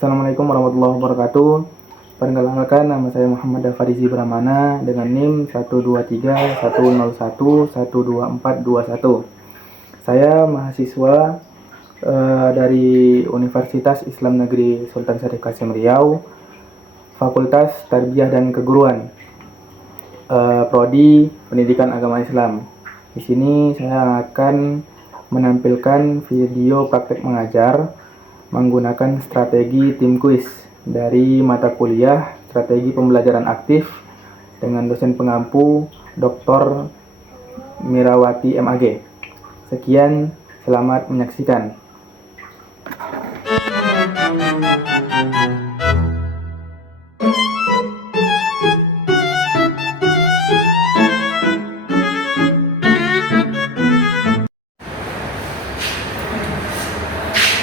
Assalamualaikum warahmatullahi wabarakatuh. Perkenalkan, nama saya Muhammad Dafarizi Bramana dengan NIM 12310112421. Saya mahasiswa dari Universitas Islam Negeri Sultan Syarif Kasim Riau, Fakultas Tarbiyah dan Keguruan, Prodi Pendidikan Agama Islam. Di sini saya akan menampilkan video praktek mengajar menggunakan strategi tim kuis dari mata kuliah Strategi Pembelajaran Aktif dengan dosen pengampu Dr. Mirawati MAG. Sekian, selamat menyaksikan.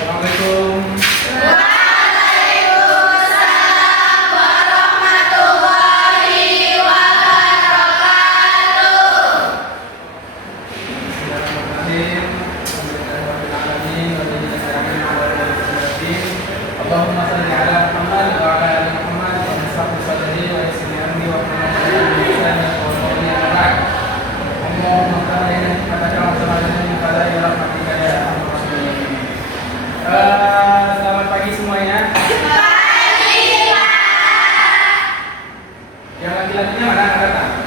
Assalamualaikum. Allahumma shalli ala Muhammad wa ala ali Muhammad wa sallallahu alaihi wa sallam wa selamat pagi semuanya. Yang laki-lakinya mana angkat tangan?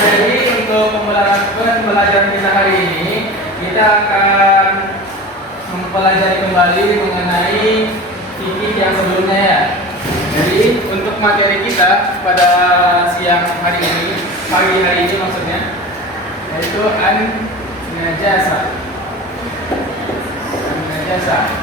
Jadi untuk pembelajaran kita hari ini, kita akan mempelajari kembali mengenai fikih yang sebelumnya ya. Jadi untuk materi kita pada siang hari ini, pagi hari ini maksudnya, yaitu an-najasa.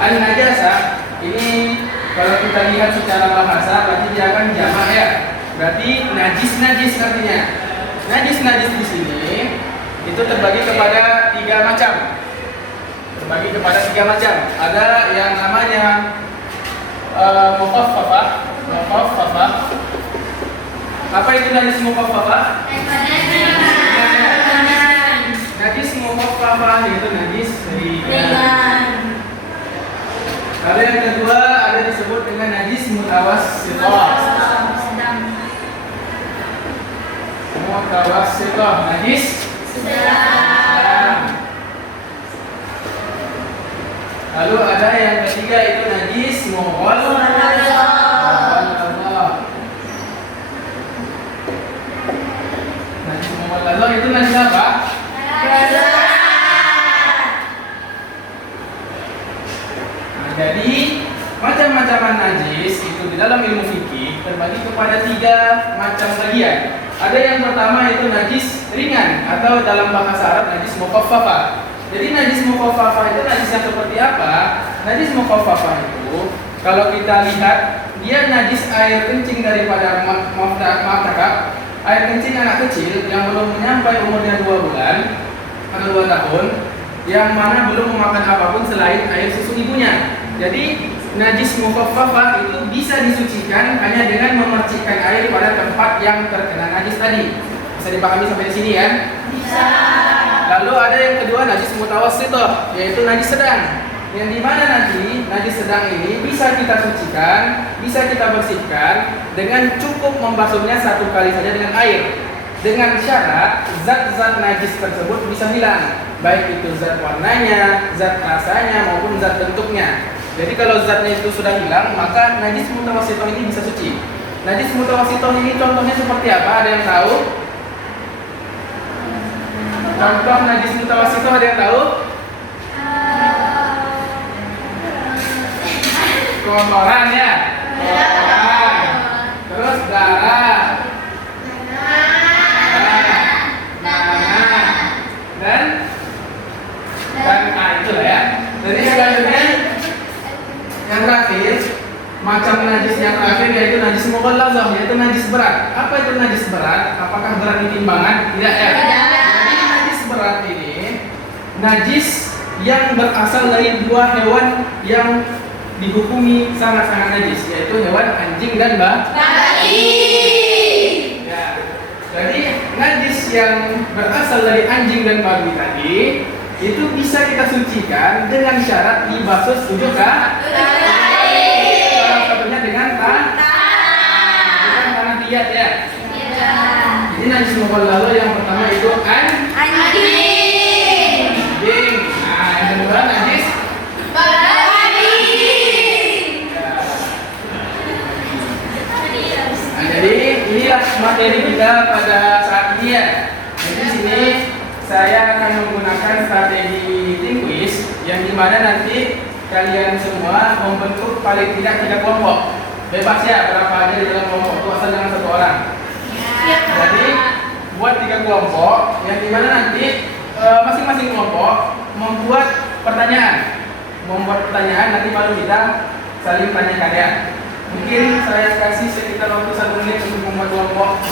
An-najasa ini kalau kita lihat secara bahasa berarti dia akan jamak ya. Berarti najis artinya. Najis di sini itu terbagi kepada tiga macam. Ada yang namanya mukhaffafah. Apa itu najis mukhaffafah? Najis mukhaffafah itu najis ringan. Lalu yang kedua ada disebut dengan najis mutawassithah. Najis sedang. Lalu ada yang ketiga itu najis mughalladhah. Najis mughalladhah itu najis apa? Jadi macam-macaman najis itu di dalam ilmu fikih terbagi kepada tiga macam bagian. Ada yang pertama itu najis ringan atau dalam bahasa Arab najis mukhaffafah. Jadi najis mukhaffafah itu najis yang seperti apa? Najis mukhaffafah itu kalau kita lihat dia najis air kencing daripada air kencing anak kecil yang belum menyampai umurnya 2 bulan atau 2 tahun, yang mana belum memakan apapun selain air susu ibunya. Jadi najis mukhaffafah itu bisa disucikan hanya dengan memercikkan air pada tempat yang terkena najis tadi. Bisa dipahami sampai di sini ya? Bisa. Lalu ada yang kedua najis mutawassithah, yaitu najis sedang. Yang dimana nanti najis sedang ini bisa kita sucikan, bisa kita bersihkan dengan cukup membasuhnya 1 kali saja dengan air. Dengan syarat zat-zat najis tersebut bisa hilang, baik itu zat warnanya, zat rasanya maupun zat bentuknya. Jadi kalau zatnya itu sudah hilang, maka najis mutawassithah ini bisa suci. Najis mutawassithah ini contohnya seperti apa? Ada yang tahu? Contoh najis mutawassithah ada yang tahu? Kotoran ya? Kotoran. Terus darah. Dan itulah ya. Jadi selanjutnya yang terakhir, macam najis yang terakhir yaitu najis mughalladhah, yaitu najis berat. Apa itu najis berat? Apakah berat di timbangan? Tidak ya. Jadi najis berat ini najis yang berasal dari 2 hewan yang dihukumi sangat-sangat najis, yaitu hewan anjing dan babi. Ya. Jadi najis yang berasal dari anjing dan babi tadi itu bisa kita sucikan dengan syarat dibasuh, setuju kah? Salah satunya dengan tanah liat ya. Jadi najis mughalladhah yang pertama itu anjing. Nah, yang kedua najis babi. Nah, jadi inilah materi kita pada saat ini ya. Jadi di sini saya akan menggunakan strategi tim quiz yang dimana nanti kalian semua membentuk paling tidak 3 kelompok. Bebas ya, berapa aja di dalam kelompok itu asal jangan 1 orang. Jadi buat 3 kelompok yang dimana nanti masing-masing kelompok membuat pertanyaan. Nanti baru kita saling tanya ya. Mungkin saya kasih sekitar waktu 1 menit untuk membuat kelompok.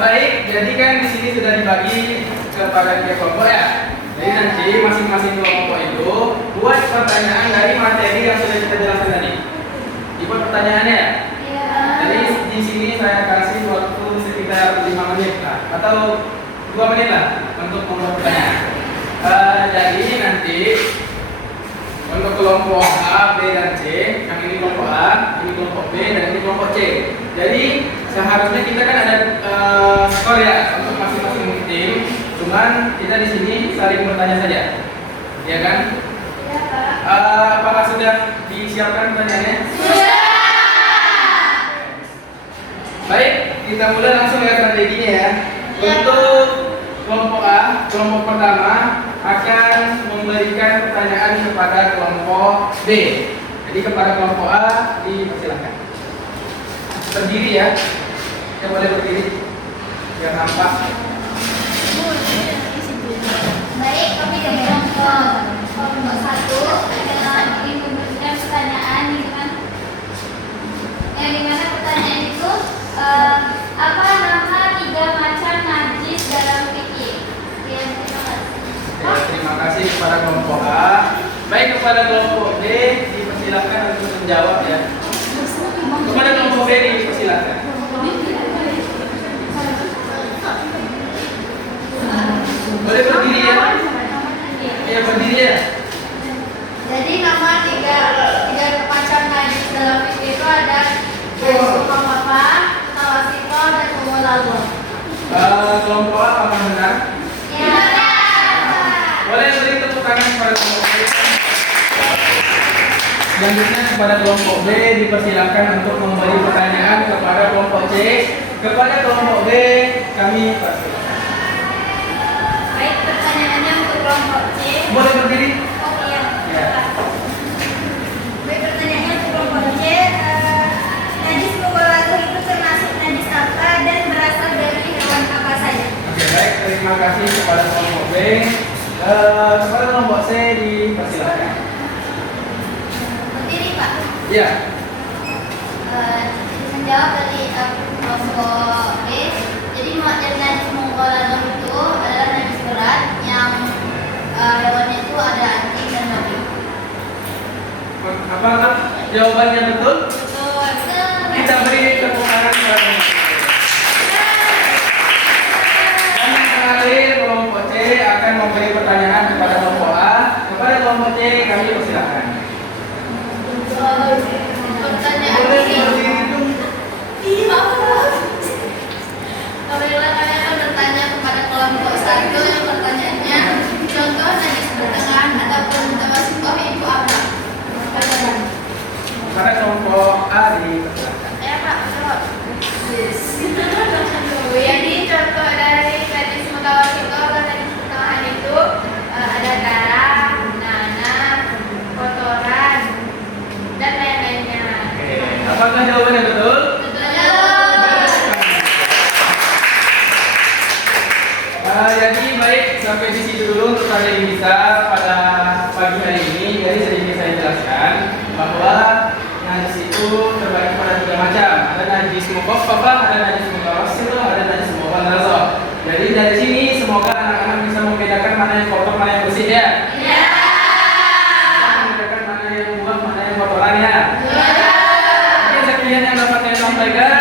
Baik, jadi kan di sini sudah dibagi kepada 3 kelompok ya. Jadi nanti masing-masing kelompok itu buat pertanyaan dari materi yang sudah kita jelaskan tadi. Dibuat pertanyaannya ya. Jadi di sini saya kasih waktu sekitar 5 menit lah, atau 2 menit lah untuk membuat pertanyaan. Jadi nanti untuk kelompok A, B, dan C, yang ini kelompok A, ini kelompok B, dan ini kelompok C. Jadi seharusnya kita kan ada skor ya untuk masing-masing tim. Cuman kita di sini saling bertanya saja, ya kan? Ya, Pak. Apakah sudah disiapkan pertanyaannya? Sudah. Baik, kita mulai langsung ya strateginya ya. Untuk kelompok A, kelompok pertama akan memberikan pertanyaan kepada kelompok B. Jadi kepada kelompok A dipersilakan. Berdiri ya. Kita boleh berdiri biar nampak. Baik, kami dari kelompok 1 ingin memberikan pertanyaan yang dimana pertanyaan itu apa nama 3 macam najis dalam fikih? Ya, terima kasih. Terima kasih kepada kelompok A. Baik, kepada kelompok B dipersilakan untuk menjawab ya. Kepada kelompok B dipersilakan. Boleh berdiri ya? Iya, berdiri ya. Jadi nama 3 macam najis dalam fikih itu ada Muhammadah, Tawasito, dan Mughalladhah. Kelompok A apakah benar? Ya. Boleh beri tepuk tangan kepada kelompok B. Selanjutnya kepada kelompok B dipersilakan untuk memberi pertanyaan kepada kelompok C. Kepada kelompok B kami persilakan. Baik, pertanyaannya untuk kelompok C. Boleh berdiri? Oh iya. Ya. Baik, pertanyaannya untuk kelompok C. Najis mughalladhah itu termasuk najis apa dan berasal dari hewan apa saja? Oke, baik. Terima kasih kepada kelompok B. Kepada kelompok C dipersilakan. Berdiri, Pak. Iya. Menjawab dari kelompok B. Jadi najis mughalladhah itu adalah najis berat yang hewannya itu ada anjing dan babi. Apakah jawabannya betul? Betul. Kita beri tepuk tangan kepada kelompok C. Dan terakhir kelompok C akan memberi pertanyaan kepada kelompok A. Kepada kelompok C kami persilakan. Pertanyaan Boleh ini. berdiri dulu. Iya. Apabila kalian akan bertanya kepada kelompok 1 yang pertanyaannya contoh najis pertengahan ataupun tawasitoh itu apa? Kepada kelompok A dipersilakan. Ya Pak, jawab. Jadi contoh dari najis mutawasitoh atau najis pertengahan itu ada darah, nanah, kotoran, dan lain-lainnya. Oke, apakah jawabannya betul? Betul. Jadi baik, sampai di situ dulu untuk materi kita pada pagi hari ini. Jadi sedikit saya jelaskan bahwa najis itu terbagi pada 3 macam. Ada najis mukhaffafah, ada najis mutawassithah, ada najis mughalladhah. Jadi dari sini semoga anak-anak bisa membedakan mana yang kotor, mana yang bersih ya? Iya. Bisa membedakan mana yang buang, mana yang kotoran ya? Mungkin sekian yang dapat saya sampaikan.